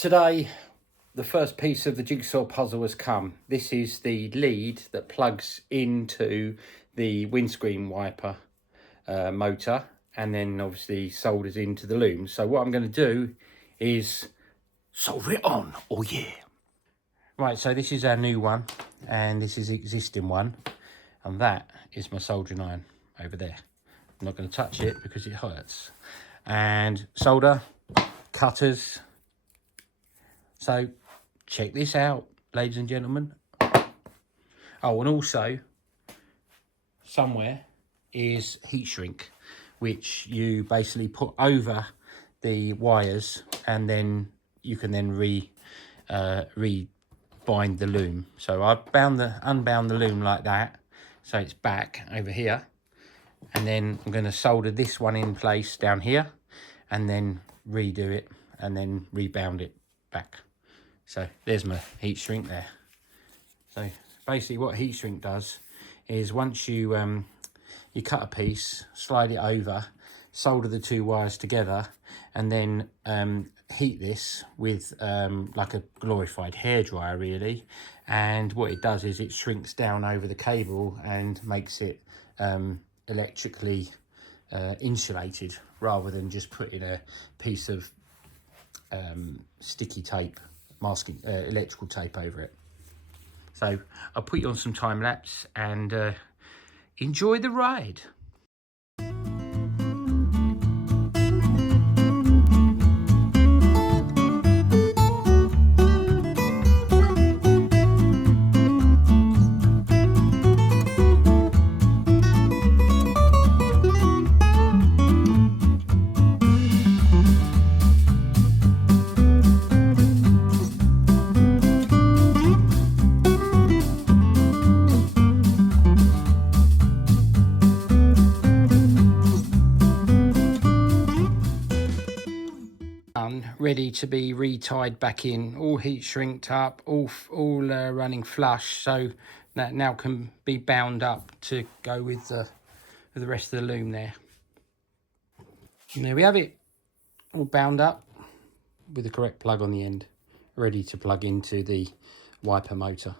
Today, the first piece of the jigsaw puzzle has come. This is the lead that plugs into the windscreen wiper motor, and then obviously solders into the loom. So what I'm going to do is solder it on. Oh yeah. Right, so this is our new one, and this is the existing one, and that is my soldering iron over there. I'm not going to touch it because it hurts. And solder, cutters. So check this out, ladies and gentlemen. Oh, and also somewhere is heat shrink, which you basically put over the wires, and then you can then bind the loom. So I've unbound the loom like that, so it's back over here, and then I'm going to solder this one in place down here, and then redo it, and then rebound it back. So there's my heat shrink there. So basically what heat shrink does is once you you cut a piece, slide it over, solder the two wires together, and then heat this with like a glorified hairdryer really. And what it does is it shrinks down over the cable and makes it electrically insulated, rather than just putting a piece of sticky tape, masking electrical tape over it. So I'll put you on some time lapse and enjoy the ride. Ready to be retied back in, all heat shrinked up, all running flush, so that now can be bound up to go with the rest of the loom there. And there we have it, all bound up with the correct plug on the end, ready to plug into the wiper motor.